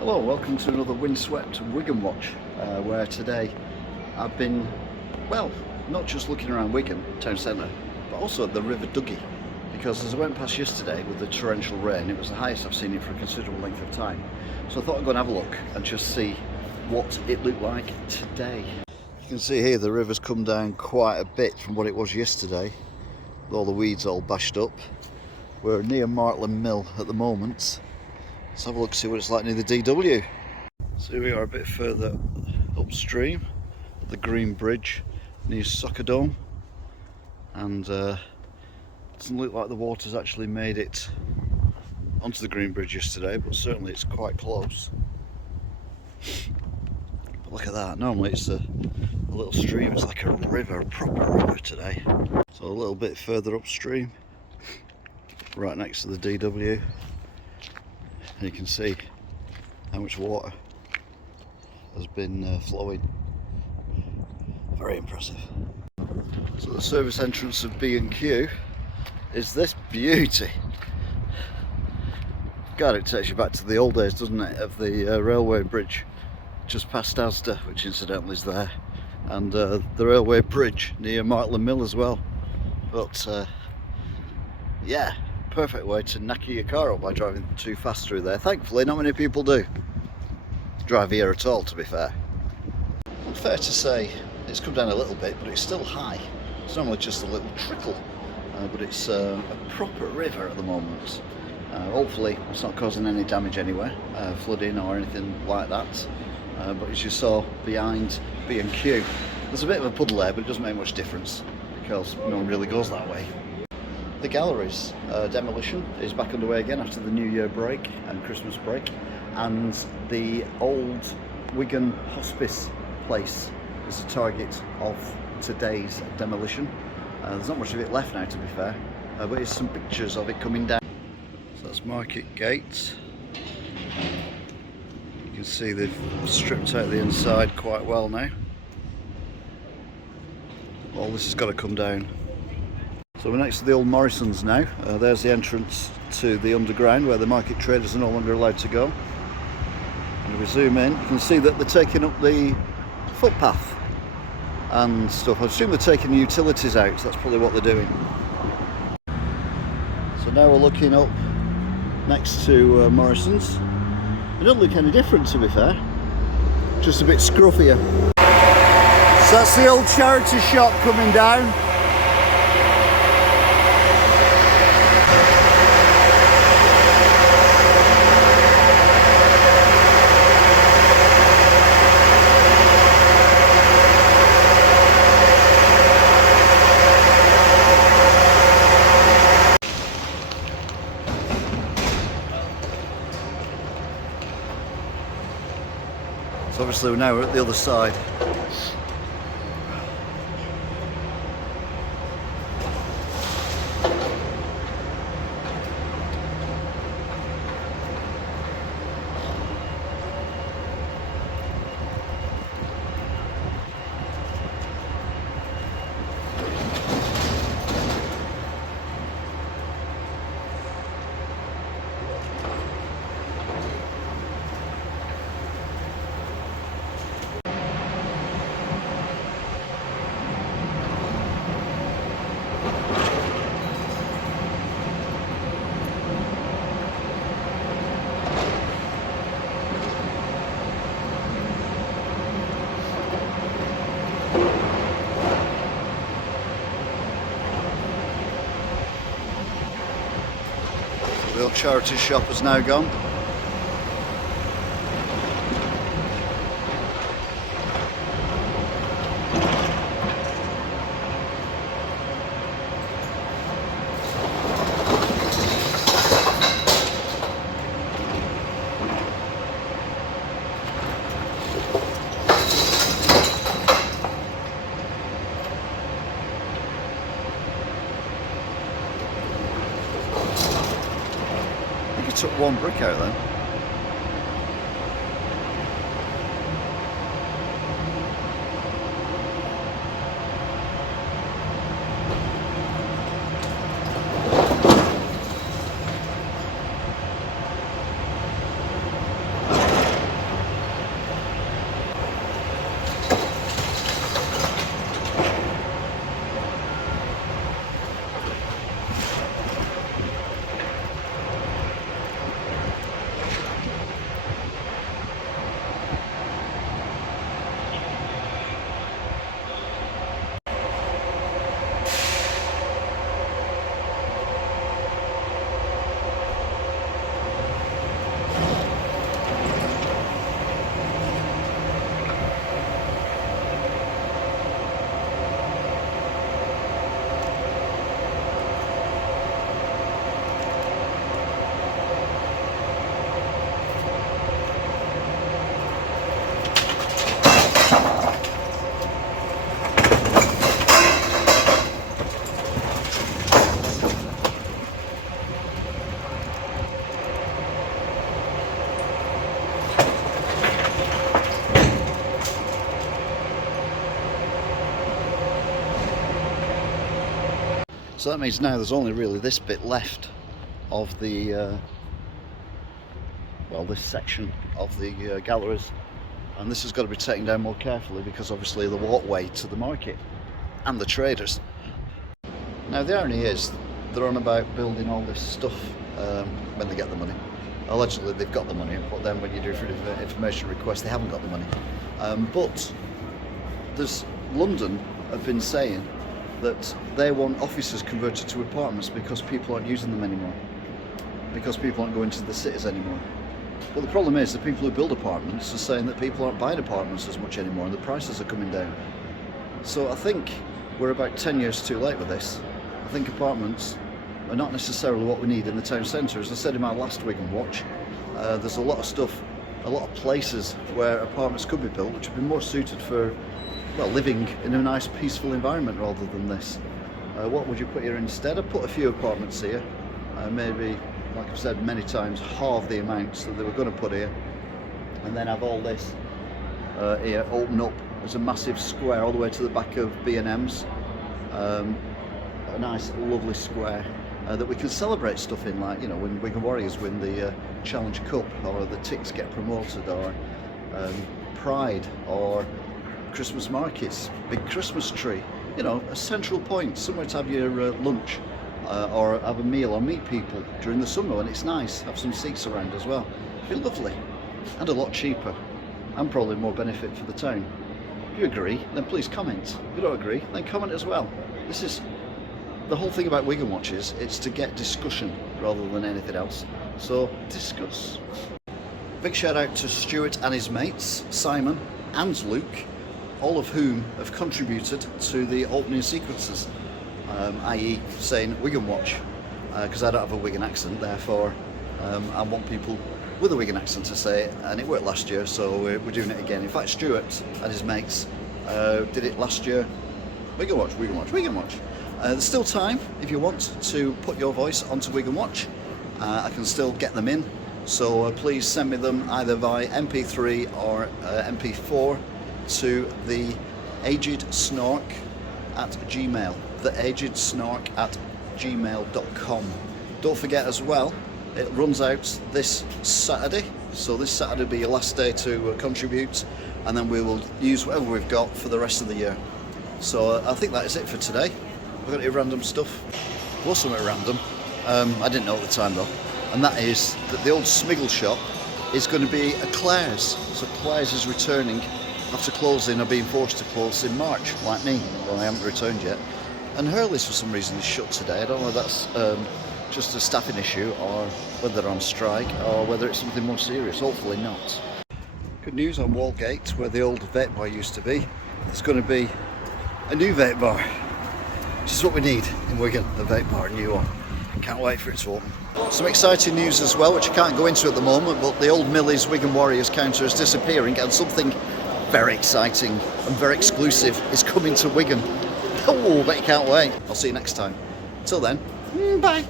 Hello, welcome to another windswept Wigan Watch, where today I've been, well, not just looking around Wigan town centre, but also at the River Duggy, because as I went past yesterday with the torrential rain, it was the highest I've seen it for a considerable length of time. So I thought I'd go and have a look and just see what it looked like today. You can see here the river's come down quite a bit from what it was yesterday, with all the weeds all bashed up. We're near Martland Mill at the moment. Let's have a look, see what it's like near the DW. So here we are a bit further upstream, the Green Bridge near Soccer Dome, and it doesn't look like the water's actually made it onto the Green Bridge yesterday, but certainly it's quite close. But look at that, normally it's a little stream, it's like a river, a proper river today. So a little bit further upstream, right next to the DW. And you can see how much water has been flowing. Very impressive. So the service entrance of B&Q is this beauty. God, it takes you back to the old days, doesn't it, of the railway bridge just past Asda, which incidentally is there, and the railway bridge near Martland Mill as well. But yeah, perfect way to knacker your car up by driving too fast through there. Thankfully not many people do drive here at all, to be fair. Fair to say it's come down a little bit, but it's still high. It's normally just a little trickle, but it's a proper river at the moment. Hopefully it's not causing any damage anywhere, flooding or anything like that. But as you saw behind B&Q, there's a bit of a puddle there, but it doesn't make much difference because no one really goes that way. The galleries demolition is back underway again after the New Year break and Christmas break, and the old Wigan hospice place is the target of today's demolition. There's not much of it left now, to be fair, but here's some pictures of it coming down. So that's Market Gate. You can see they've stripped out the inside quite well now. All this has got to come down. So we're next to the old Morrisons now. There's the entrance to the underground where the market traders are no longer allowed to go. And if we zoom in, you can see that they're taking up the footpath and stuff. I assume they're taking the utilities out, so that's probably what they're doing. So now we're looking up next to Morrisons. It doesn't look any different, to be fair, just a bit scruffier. So that's the old charity shop coming down. So obviously now we're at the other side. The old charity shop has now gone. Took one brick out then. So that means now there's only really this bit left of the well, this section of the galleries, and this has got to be taken down more carefully because obviously the walkway to the market and the traders. Now the irony is they're on about building all this stuff when they get the money. Allegedly they've got the money, but then when you do information requests they haven't got the money. But there's London have been saying that they want offices converted to apartments because people aren't using them anymore, because people aren't going to the cities anymore. But the problem is the people who build apartments are saying that people aren't buying apartments as much anymore and the prices are coming down. So I think we're about 10 years too late with this. I think apartments are not necessarily what we need in the town centre. As I said in my last Wigan Watch, there's a lot of stuff, a lot of places where apartments could be built which would be more suited for, well, living in a nice peaceful environment rather than this. What would you put here instead? I'd put a few apartments here, maybe, like I've said many times, half the amounts that they were going to put here, and then have all this here open up as a massive square all the way to the back of B&M's. A nice lovely square that we can celebrate stuff in, like, you know, when Wigan Warriors win the Challenge Cup, or the Ticks get promoted, or Pride, or Christmas markets, big Christmas tree, you know, a central point, somewhere to have your lunch, or have a meal, or meet people during the summer when it's nice, have some seats around as well. It'd be lovely, and a lot cheaper, and probably more benefit for the town. If you agree, then please comment. If you don't agree, then comment as well. This is the whole thing about Wigan Watch, is it's to get discussion rather than anything else. So discuss. Big shout out to Stuart and his mates, Simon and Luke, all of whom have contributed to the opening sequences, i.e. saying Wigan Watch, because I don't have a Wigan accent, therefore I want people with a Wigan accent to say it, and it worked last year, so we're doing it again. In fact, Stuart and his mates did it last year. Wigan Watch, Wigan Watch, Wigan Watch. There's still time if you want to put your voice onto Wigan Watch. I can still get them in, so please send me them either via MP3 or MP4 to the agedsnark@gmail, theagedsnark@gmail.com. Don't forget as well, it runs out this Saturday, so this Saturday will be your last day to contribute, and then we will use whatever we've got for the rest of the year. So I think that is it for today. We've got any random stuff. Was something random, I didn't know at the time though, and that is that the old Smiggle shop is going to be a Claire's. So Claire's is returning after closing, or being forced to close in March, like me. Well, I haven't returned yet. And Hurley's for some reason is shut today. I don't know if that's just a staffing issue, or whether they're on strike, or whether it's something more serious. Hopefully not. Good news on Walgate, where the old vape bar used to be. There's going to be a new vape bar, which is what we need in Wigan, a vape bar, a new one. Can't wait for it to open. Some exciting news as well, which I can't go into at the moment, but the old Millie's Wigan Warriors counter is disappearing, and something very exciting and very exclusive is coming to Wigan. Oh, bet you can't wait. I'll see you next time. Till then, bye.